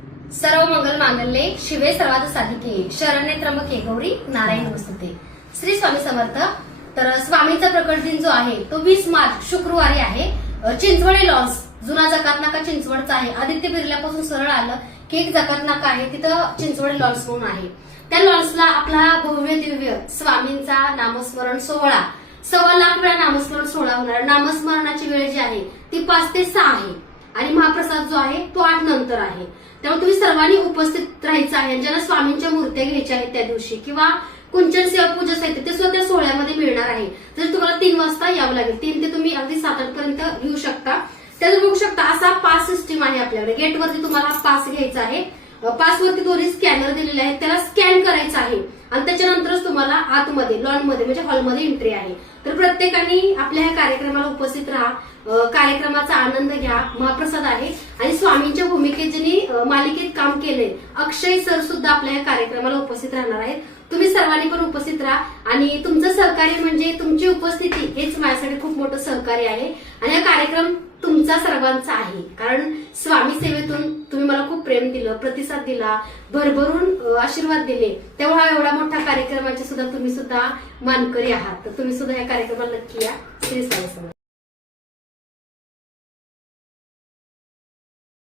सर्व मंगल मांगल्ये शिवे सर्वार्थ साधिके शरण्ये त्र्यंबके गौरी नारायणी नमस्तुते. श्री स्वामी समर्थ. तर स्वामींचा प्रकट दिन जो आहे तो 20 मार्च शुक्रवारी आहे. चिंचवडे लॉन्स जुना जकात नाका चिंचवडचा आहे. आदित्य बिर्ल्यापासून सरळ आलं की एक जकात नाका आहे, तिथं चिंचवडे लॉन्स म्हणून आहे. त्या लॉन्सला आपला भव्य दिव्य स्वामींचा नामस्मरण सोहळा 1.25 लाख वेळा नामस्मरण सोहळा होणार. नामस्मरणाची वेळ जी आहे ती 5 ते 6 आहे आणि महाप्रसाद जो आहे तो 8 नंतर आहे. त्यामुळे तुम्ही सर्वांनी उपस्थित राहायचं आहे. ज्यांना स्वामींच्या मूर्त्या घ्यायच्या आहेत त्या दिवशी किंवा कुंचन सेवा पूजा साहित्य ते सुद्धा त्या सोहळ्यामध्ये मिळणार आहे. जर तुम्हाला 3 वाजता यावं लागेल, 3 ते तुम्ही अगदी 7-8 पर्यंत येऊ शकता. त्यात बघू शकता असा पास सिस्टीम आहे आपल्याकडे. गेटवरती तुम्हाला पास घ्यायचा आहे. पासवरती दोन्ही स्कॅनर दिलेले आहेत, त्याला स्कॅन करायचं आहे आणि त्याच्यानंतरच तुम्हाला आतमध्ये लॉनमध्ये म्हणजे हॉलमध्ये एंट्री आहे. तर प्रत्येकाने आपल्या ह्या कार्यक्रमाला उपस्थित राहा. कार्यक्रमाचा आनंद घ्या. महाप्रसाद आहे आणि स्वामींच्या भूमिकेत ज्यांनी मालिकेत काम केले अक्षय सर सुद्धा आपल्या ह्या कार्यक्रमाला उपस्थित राहणार आहेत. तुम्ही सर्वांनी पण उपस्थित राहा आणि तुमचं सहकार्य म्हणजे तुमची उपस्थिती हेच माझ्यासाठी खूप मोठं सहकार्य आहे. आणि हा कार्यक्रम तुमचा सर्वांचा आहे, कारण स्वामी सेवेतून तुम्ही मला खूप प्रेम दिलं, प्रतिसाद दिला, भरभरून आशीर्वाद दिले. तेव्हा एवढा मोठा कार्यक्रमाचे सुद्धा तुम्ही सुद्धा मानकरी आहात. तर तुम्ही सुद्धा या कार्यक्रमाला नक्की या. श्री स्वामी समर्थ.